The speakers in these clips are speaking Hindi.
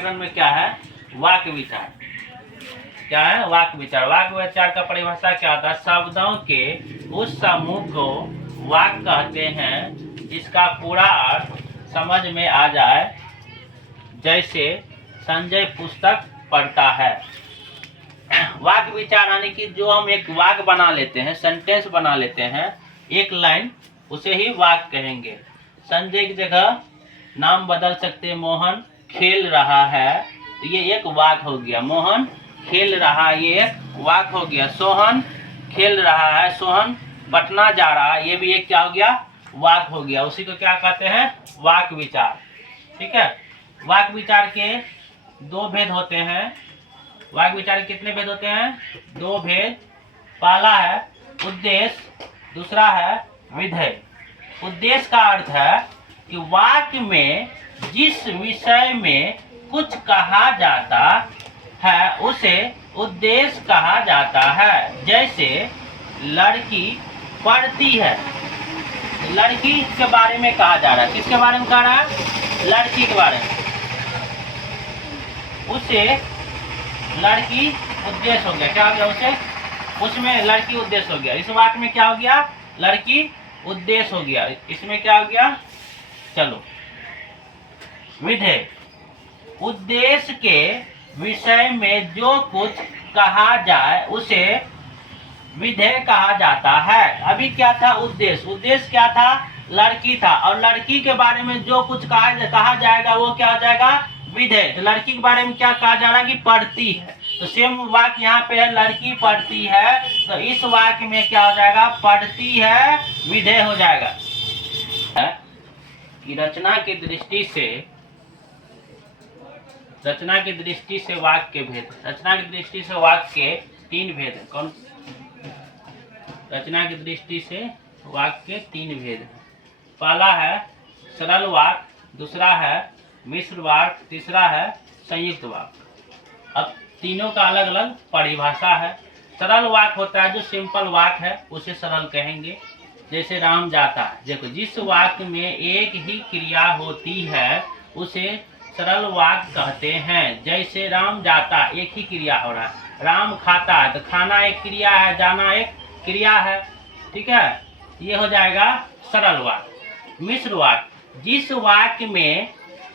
व्याकरण में क्या है? वाक्य विचार। क्या है? वाक्य विचार। वाक्य विचार का परिभाषा क्या होता है? शब्दों के उस समूह को वाक्य कहते हैं जिसका पूरा अर्थ समझ में आ जाए। जैसे संजय पुस्तक पढ़ता है। वाक्य विचार यानी कि जो हम एक वाक्य बना लेते हैं, सेंटेंस बना लेते हैं, एक लाइन, उसे ही वाक्य कहेंगे। संजय की जगह नाम बदल सकते हैं, मोहन खेल रहा है, तो ये एक वाक्य हो गया। मोहन खेल रहा, ये एक वाक्य हो गया। सोहन खेल रहा है, सोहन पटना जा रहा है, ये भी एक क्या हो गया? वाक्य हो गया। उसी को क्या कहते हैं? वाक्य विचार। ठीक है। वाक्य विचार के दो भेद होते हैं। वाक्य विचार के कितने भेद होते हैं? दो भेद। पहला है उद्देश्य, दूसरा है विधेय। उद्देश्य का अर्थ है कि वाक्य में जिस विषय में कुछ कहा जाता है उसे उद्देश्य कहा जाता है। जैसे लड़की पढ़ती है, लड़की के बारे में कहा जा रहा है। किसके बारे में कहा रहा है? लड़की के बारे में। उसे लड़की उद्देश्य हो गया। क्या हो गया? उसे, उसमें लड़की उद्देश्य हो गया। इस वाक्य में क्या हो गया? लड़की उद्देश्य हो गया। इसमें क्या हो गया? चलो, विधेय। उद्देश्य के विषय में जो कुछ कहा जाए उसे विधेय कहा जाता है। अभी क्या था? उद्देश्य। उद्देश्य क्या था? लड़की था, और लड़की के बारे में जो कुछ कहा जाएगा वो क्या हो जाएगा? विधेय। तो लड़की के बारे में क्या कहा जा रहा है? कि पढ़ती है। तो सेम वाक्य यहाँ पे है, लड़की पढ़ती है, तो इस वाक्य में क्या हो जाएगा? पढ़ती है विधेय हो जाएगा। कि रचना की दृष्टि से वाक्य के भेद। रचना की दृष्टि से वाक्य के तीन भेद हैं। कौन? रचना की दृष्टि से वाक्य के तीन भेद हैं। पहला है सरल वाक्य, दूसरा है मिश्र वाक्य, तीसरा है संयुक्त वाक्य। अब तीनों का अलग अलग परिभाषा है। सरल वाक्य होता है जो सिंपल वाक्य है, उसे सरल कहेंगे। जैसे राम जाता है, देखो जिस वाक्य में एक ही क्रिया होती है उसे सरल वाक्य कहते हैं। जैसे राम जाता, एक ही क्रिया हो रहा है। राम खाता है, तो खाना एक क्रिया है, जाना एक क्रिया है। ठीक है, ये हो जाएगा सरल वाक्य। मिश्र वाक्य, जिस वाक्य में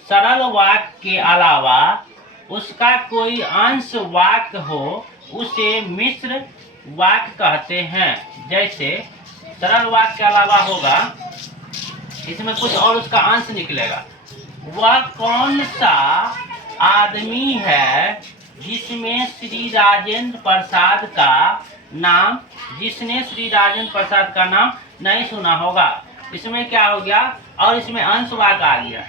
सरल वाक्य के अलावा उसका कोई अंश वाक्य हो उसे मिश्र वाक्य कहते हैं। जैसे सरल वाक्य के अलावा होगा, इसमें कुछ और उसका अंश निकलेगा। वह कौन सा आदमी है जिसमें श्री राजेंद्र प्रसाद का नाम, जिसने श्री राजेंद्र प्रसाद का नाम नहीं सुना होगा। इसमें क्या हो गया? और इसमें अंश वाक्य आ गया।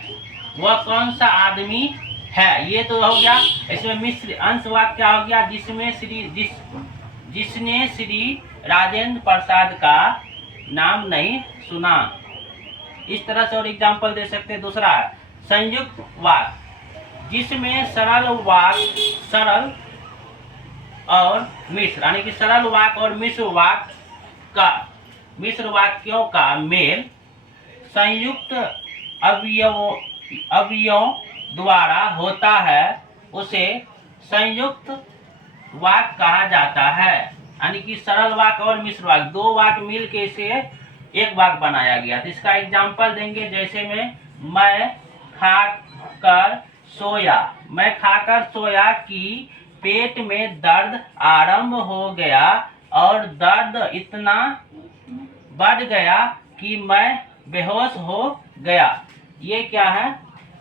वह कौन सा आदमी है, ये तो हो गया। इसमें मिश्र अंश वाक्य क्या हो गया? जिसने श्री राजेंद्र प्रसाद का नाम नहीं सुना। इस तरह से और एग्जाम्पल दे सकते हैं। दूसरा है संयुक्त वाक्य, जिसमें सरल वाक्य, सरल और मिश्र, यानी कि सरल वाक्य और मिश्र वाक्यों का मेल संयुक्त अवयवों द्वारा होता है, उसे संयुक्त वाक्य कहा जाता है। यानी कि सरल वाक्य और मिश्र वाक्य, दो वाक्य मिल के इसे एक वाक्य बनाया गया। तो इसका एग्जाम्पल देंगे। जैसे में मैं खाकर सोया, मैं खाकर सोया कि पेट में दर्द आरंभ हो गया और दर्द इतना बढ़ गया कि मैं बेहोश हो गया। ये क्या है?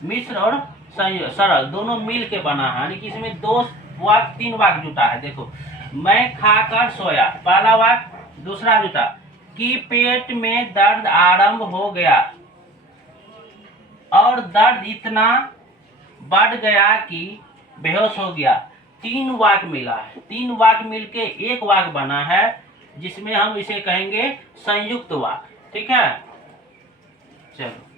मिश्र और सरल दोनों मिल के बना है। यानी कि इसमें दो वाक्य, तीन वाक्य जुटा है। देखो, मैं खाकर सोया, पहला वाक्य, दूसरा जुटा कि पेट में दर्द आरंभ हो गया और दर्द इतना बढ़ गया कि बेहोश हो गया। तीन वाक्य मिला है। तीन वाक्य मिलके एक वाक्य बना है, जिसमें हम इसे कहेंगे संयुक्त वाक्य। ठीक है, चलो।